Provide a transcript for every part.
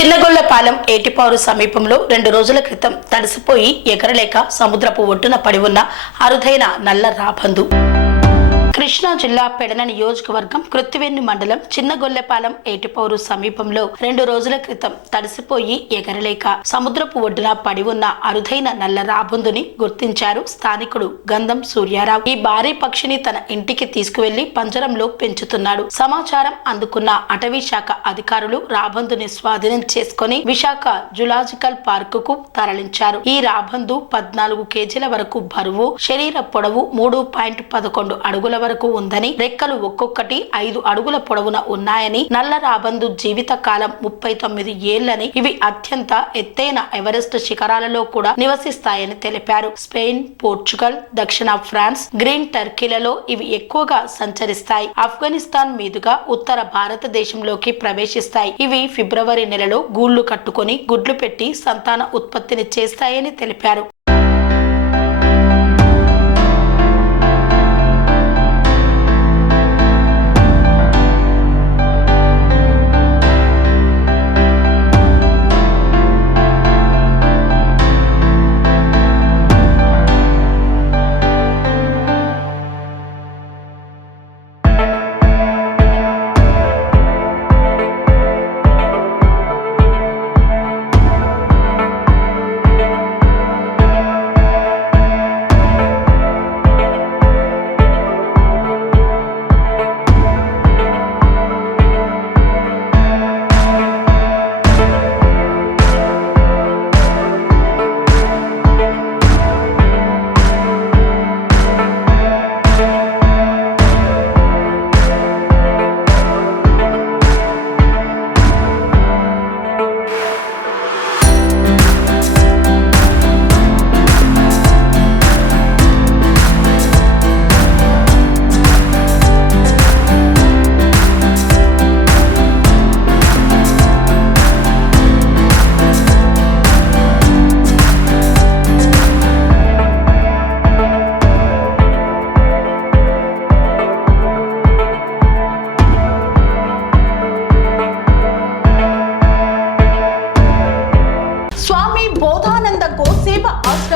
చిన్నగొల్లపాలెం ఏటిపారు సమీపంలో రెండు రోజుల క్రితం తడిసిపోయి ఎగరలేక సముద్రపు ఒడ్డున పడి ఉన్న అరుదైన నల్ల రాబందు. కృష్ణా జిల్లా పెడన నియోజకవర్గం కృత్తివెన్ను మండలం చిన్నగొల్లెపాలెం ఏటిపౌరు సమీపంలో రెండు రోజుల క్రితం తడిసిపోయి ఎగరలేక సముద్రపు ఒడ్డున పడి ఉన్న అరుదైన నల్ల రాబందుని గుర్తించారు స్థానికుడు గంధం సూర్యారావు. ఈ భారీ పక్షిని తన ఇంటికి తీసుకువెళ్ళి పంజరంలో పెంచుతున్నాడు. సమాచారం అందుకున్న అటవీ శాఖ అధికారులు రాబందుని స్వాధీనం చేసుకుని విశాఖ జులాజికల్ పార్కు కు తరలించారు. ఈ రాబందు పద్నాలుగు కేజీల వరకు బరువు శరీర పొడవు మూడు పాయింట్ పదకొండు అడుగుల వరకు ఉందని రెక్కలు ఒక్కొక్కటి ఐదు అడుగుల పొడవున ఉన్నాయని నల్ల రాబందు జీవిత కాలం ముప్పై తొమ్మిది ఏళ్ళని ఇవి అత్యంత ఎత్తైన ఎవరెస్ట్ శిఖరాలలో కూడా నివసిస్తాయని తెలిపారు. స్పెయిన్ పోర్చుగల్ దక్షిణ ఫ్రాన్స్ గ్రీన్ టర్కీలలో ఇవి ఎక్కువగా సంచరిస్తాయి. ఆఫ్ఘనిస్తాన్ మీదుగా ఉత్తర భారతదేశంలోకి ప్రవేశిస్తాయి. ఇవి ఫిబ్రవరి నెలలో గూళ్ళు కట్టుకొని గుడ్లు పెట్టి సంతాన ఉత్పత్తిని చేస్తాయని తెలిపారు.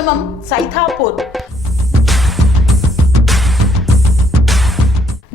ఆశ్రమం సైథాపూర్